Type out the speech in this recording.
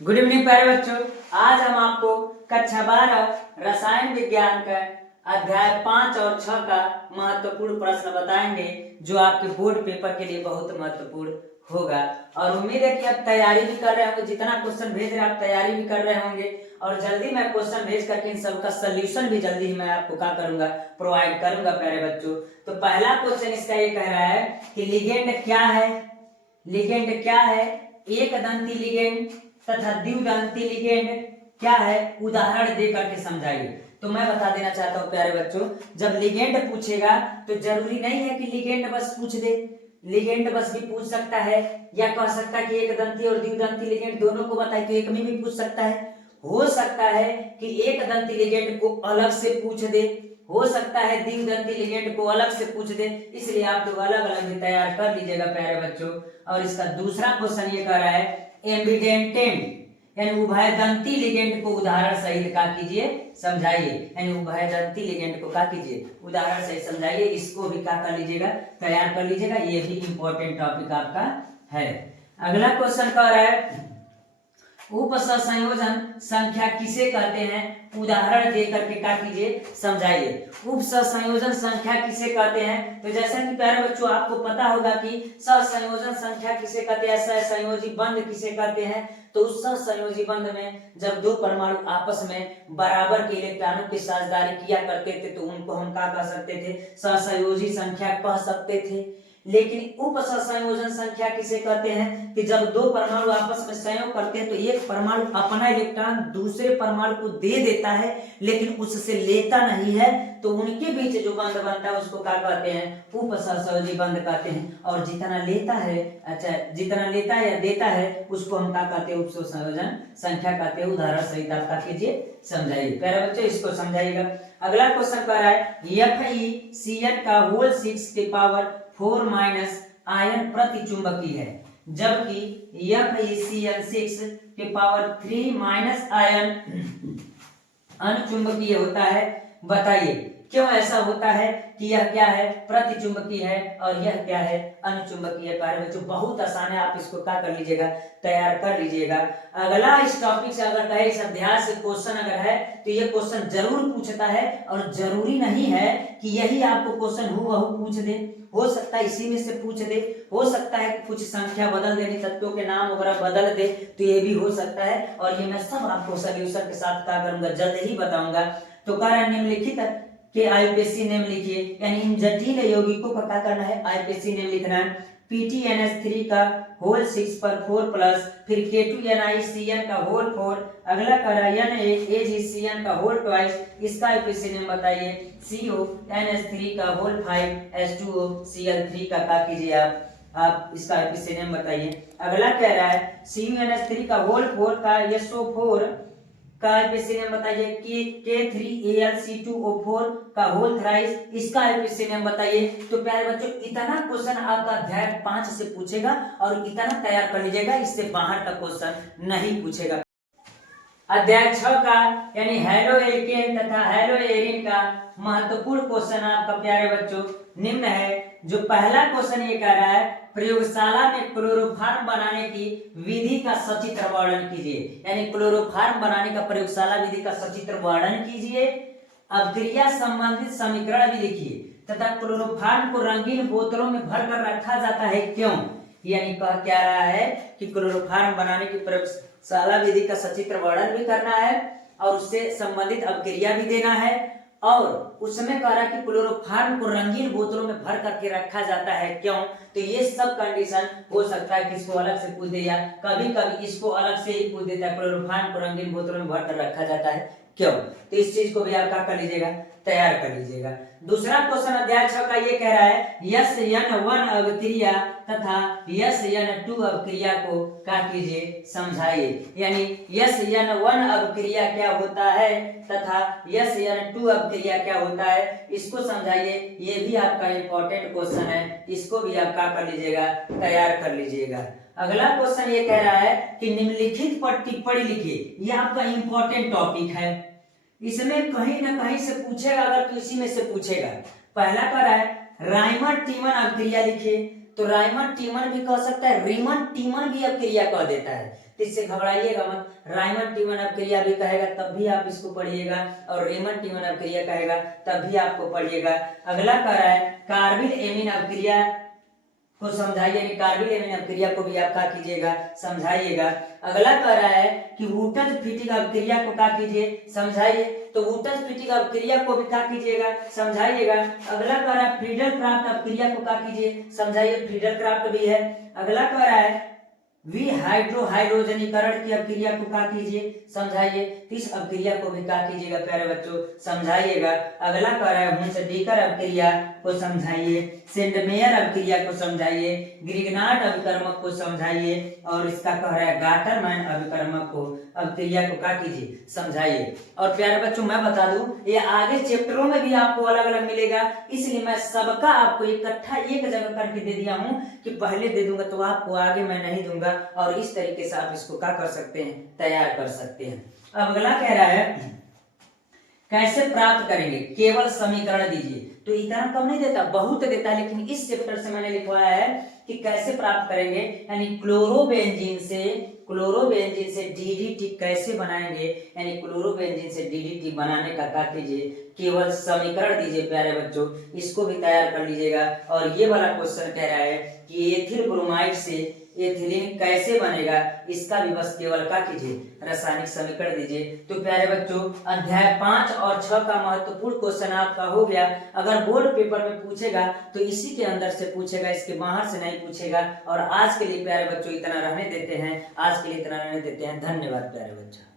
Good evening प्यारे बच्चों। आज हम आपको कक्षा 12 रसायन विज्ञान का अध्याय 5 और 6 का महत्वपूर्ण प्रश्न बताएंगे जो आपके बोर्ड पेपर के लिए बहुत महत्वपूर्ण होगा। और उम्मीद है कि आप तैयारी भी कर रहे होंगे, जितना क्वेश्चन भेज रहे हैं आप तैयारी भी कर रहे होंगे। और जल्दी मैं क्वेश्चन भेज करके इन सबका सोल्यूशन भी जल्दी ही मैं आपको क्या करूंगा, प्रोवाइड करूंगा प्यारे बच्चों। तो पहला क्वेश्चन इसका ये कह रहा है कि लिगेंड क्या है। लिगेंड क्या है? एक दंती लिगेंड तथा द्विदंती लिगेंड क्या है, उदाहरण दे करके समझाइए। तो मैं बता देना चाहता हूँ प्यारे बच्चों, जब लिगेंड पूछेगा तो जरूरी नहीं है कि लिगेंड बस पूछ दे, लिगेंड बस भी पूछ सकता है, या कह सकता है कि एक दंती और द्विदंती लिगेंड दोनों को बताए तो एक में भी पूछ सकता है। हो सकता है कि एक दंती लिगेंड को अलग से पूछ दे, हो सकता है द्विदंती लिगेंड को अलग से पूछ दे, इसलिए आप लोग अलग अलग भी तैयार कर लीजिएगा प्यारे बच्चों। और इसका दूसरा क्वेश्चन ये कह रहा है एम्बिडेंटेंट यानी उभयदंती लिगेंड को उदाहरण सहित क्या कीजिए, समझाइए। यानी उभयदंती लिगेंड को क्या कीजिए, उदाहरण सहित समझाइए। इसको भी क्या कर लीजिएगा, तैयार कर लीजिएगा, ये भी इंपॉर्टेंट टॉपिक आपका है। अगला क्वेश्चन कह रहा है उपसंयोजन संख्या किसे कहते हैं, उदाहरण दे करके क्या कीजिए, समझाइए। उपसंयोजन संख्या किसे कहते हैं? तो जैसा कि प्यारे बच्चों आपको पता होगा कि सहसंयोजन संख्या किसे कहते हैं, सहसंयोजी बंध किसे कहते हैं। तो उस सहसंयोजी बंध में जब दो परमाणु आपस में बराबर के इलेक्ट्रॉनों की साझेदारी किया करते थे तो उनको हम क्या कह सकते थे, सहसंयोजी संख्या कह सकते थे। लेकिन उपसंयोजन संख्या किसे कहते हैं कि जब दो परमाणु आपस में संयोग करते हैं तो एक परमाणु अपना इलेक्ट्रॉन दूसरे परमाणु को दे देता है लेकिन उससे लेता नहीं है, तो उनके बीच जो बंध बनता है उसको क्या कहते हैं, उपसंयोजी बंध कहते हैं। और जितना लेता है, अच्छा जितना लेता है या देता है उसको हम क्या कहते हैं, उपसंयोजन संख्या कहते हैं। उदाहरण सहित आप क्या कीजिए, समझाइए प्यारे बच्चों, इसको समझाइएगा। अगला क्वेश्चन कह रहा है FeCN का होल 6 के पावर 4 माइनस आयन प्रति चुंबकीय है, जबकि FeCN6 के पावर 3 माइनस आयन अनुचुंबकीय होता है। बताइए क्यों ऐसा होता है कि यह क्या है, प्रतिचुंबकीय है और यह क्या है, अनुचुंबकीय। प्यारे बच्चों बहुत आसान है, आप इसको क्या कर लीजिएगा, तैयार कर लीजिएगा। अगला इस टॉपिक से अगर कहे इस अध्याय से क्वेश्चन अगर है तो ये क्वेश्चन जरूर पूछता है, और जरूरी नहीं है कि यही आपको क्वेश्चन हूबहू पूछ दे, हो सकता है इसी में से पूछ दे, हो सकता है कि कुछ संख्या बदल दे, तत्वों के नाम वगैरह बदल दे, तो ये भी हो सकता है। और ये मैं सब आपको सोल्यूशन के साथ क्या करूंगा, जल्द ही बताऊंगा। तो कारण निम्नलिखित के आईपीसी नेम लिखिए, यानी इन जटिल यौगिकों का क्या करना है, आईपीसी नेम लिखना है। PTNS3 का होल 6 पर 4 प्लस, फिर K2NiCN का होल 4, अगला करा NaAgCN का होल ट्वाइस, इसका आईपीसी नेम बताइए। CONS3 का होल 5 H2OCl3 का क्या कीजिए आप इसका आईपीसी नेम बताइए। अगला कह रहा है CuNS3 का होल 4 का SO4 का आईपीसी नेम बताइए। K3Al2O4 का होल थ्राइस, इसका आईपीसी नेम बताइए। तो प्यारे बच्चों इतना क्वेश्चन आपका अध्याय 5 से पूछेगा और इतना तैयार कर लीजिएगा, इससे बाहर का क्वेश्चन नहीं पूछेगा। अध्याय 6 का यानी हेलो एल्केन तथा हेलो एरिन का महत्वपूर्ण क्वेश्चन आपका प्यारे बच्चों निम्न है। जो पहला क्वेश्चन ये कह रहा है प्रयोगशाला में क्लोरोफॉर्म बनाने की विधि का सचित्र वर्णन कीजिए, यानी क्लोरोफॉर्म बनाने का प्रयोगशाला विधि का सचित्र वर्णन कीजिए। अभिक्रिया संबंधित समीकरण भी लिखिए तथा क्लोरोफॉर्म को रंगीन बोतलों में भरकर रखा जाता है क्यों। यानी कह क्या रहा है कि क्लोरोफॉर्म बनाने की प्रयोगशाला विधि का सचित्र वर्णन भी करना है और उससे संबंधित अभिक्रिया भी देना है, और उसमें कह रहा है कि क्लोरोफॉर्म को रंगीन बोतलों में भर करके रखा जाता है क्यों। तो ये सब कंडीशन हो सकता है कि इसको अलग से पूछ दे, या कभी कभी इसको अलग से ही पूछ देता है, क्लोरोफॉर्म को रंगीन बोतलों में भर कर रखा जाता है क्यों। तो इस चीज को भी आप क्या कर लीजिएगा, तैयार कर लीजिएगा। दूसरा क्वेश्चन अध्याय 6 का ये कह रहा है SN1 अभिक्रिया तथा SN2 अभिक्रिया को क्या कीजिए, समझाइए। यानी SN1 अभिक्रिया क्या होता है तथा SN2 अभिक्रिया क्या होता है, इसको समझाइए। ये भी आपका इंपॉर्टेंट क्वेश्चन है, इसको भी आप क्या कर लीजिएगा, तैयार कर लीजिएगा। अगला क्वेश्चन ये कह रहा है कि निम्नलिखित पर टिप्पणी लिखिए, ये आपका इंपॉर्टेंट टॉपिक है, इसमें कहीं ना कहीं से पूछेगा, अगर तो इसी में से पूछेगा। पहला कह रहा है राइमन टीमन अभिक्रिया लिखिए, तो राइमन टीमन भी कह सकता है, रीमन टीमन भी अभिक्रिया कह देता है। तो इससे घबराइएगा मत। राइमन टीमन अपक्रिया भी कहेगा तब भी आप इसको पढ़िएगा, और रेमन टीमन अपक्रिया कहेगा तब भी आपको पढ़िएगा। अगला कह रहा है कार्बिल एमीन अपक्रिया को समझाइए, कार्बिल एमीन अपक्रिया को भी आप क्या कीजिएगा, समझाइएगा। अगला कह रहा है कि वुटज फिटिंग अपक्रिया को क्या कीजिए, समझाइए। तो वुटज फिटिंग अपक्रिया को भी क्या कीजिएगा, समझाइएगा। अगला कह रहा है फ्रीडल क्राफ्ट अपक्रिया को क्या कीजिए, समझाइए, फ्रीडल क्राफ्ट भी है। अगला कह रहा है विहाइड्रोहाइड्रोजनीकरण की अपक्रिया को क्या कीजिए, समझाइए। इस अपक्रिया को भी क्या कीजिएगा प्यारे बच्चों, समझाइएगा। अगला कह रहा है हुंसडीकर अपक्रिया को समझाइए, सेंडमेयर अपक्रिया को समझाइए, ग्रिग्नार्ड अभिकर्मक को समझाइए, और इसका कह रहा है गाटरमैन अभिकर्मक को अपक्रिया को क्या कीजिए, समझाइए। और प्यारे बच्चों मैं बता दूं ये आगे चैप्टरों में भी आपको अलग अलग मिलेगा, इसलिए मैं सबका आपको इकट्ठा एक जगह करके दे दिया हूं कि पहले दे दूंगा तो आपको आगे मैं नहीं दूंगा, और इस तरीके से आप इसको क्या कर सकते हैं, तैयार कर सकते हैं। अब अगला कह रहा है कैसे प्राप्त करेंगे, केवल समीकरण दीजिए। तो इतना कम नहीं देता, बहुत देता है, लेकिन इस चैप्टर से मैंने लिखवाया है कि कैसे प्राप्त करेंगे, यानी क्लोरोबेंजीन से डीडीटी कैसे बनाएंगे, यानी क्लोरोबेंजीन से डीडीटी बनाने का क्या कीजिए, केवल समीकरण दीजिए प्यारे बच्चों, इसको भी तैयार कर लीजिएगा। और ये वाला क्वेश्चन कह रहा है कि एथिल ब्रोमाइड से एथिलीन कैसे बनेगा, इसका भी बस केवल क्या कीजिए, रासायनिक समीकरण दीजिए। तो प्यारे बच्चों अध्याय 5 और 6 का महत्वपूर्ण क्वेश्चन आपका हो गया। अगर बोर्ड पेपर में पूछेगा तो इसी के अंदर से पूछेगा, इसके बाहर से नहीं पूछेगा। और आज के लिए प्यारे बच्चों इतना रहने देते हैं, आज के लिए इतना रहने देते हैं। धन्यवाद प्यारे बच्चों।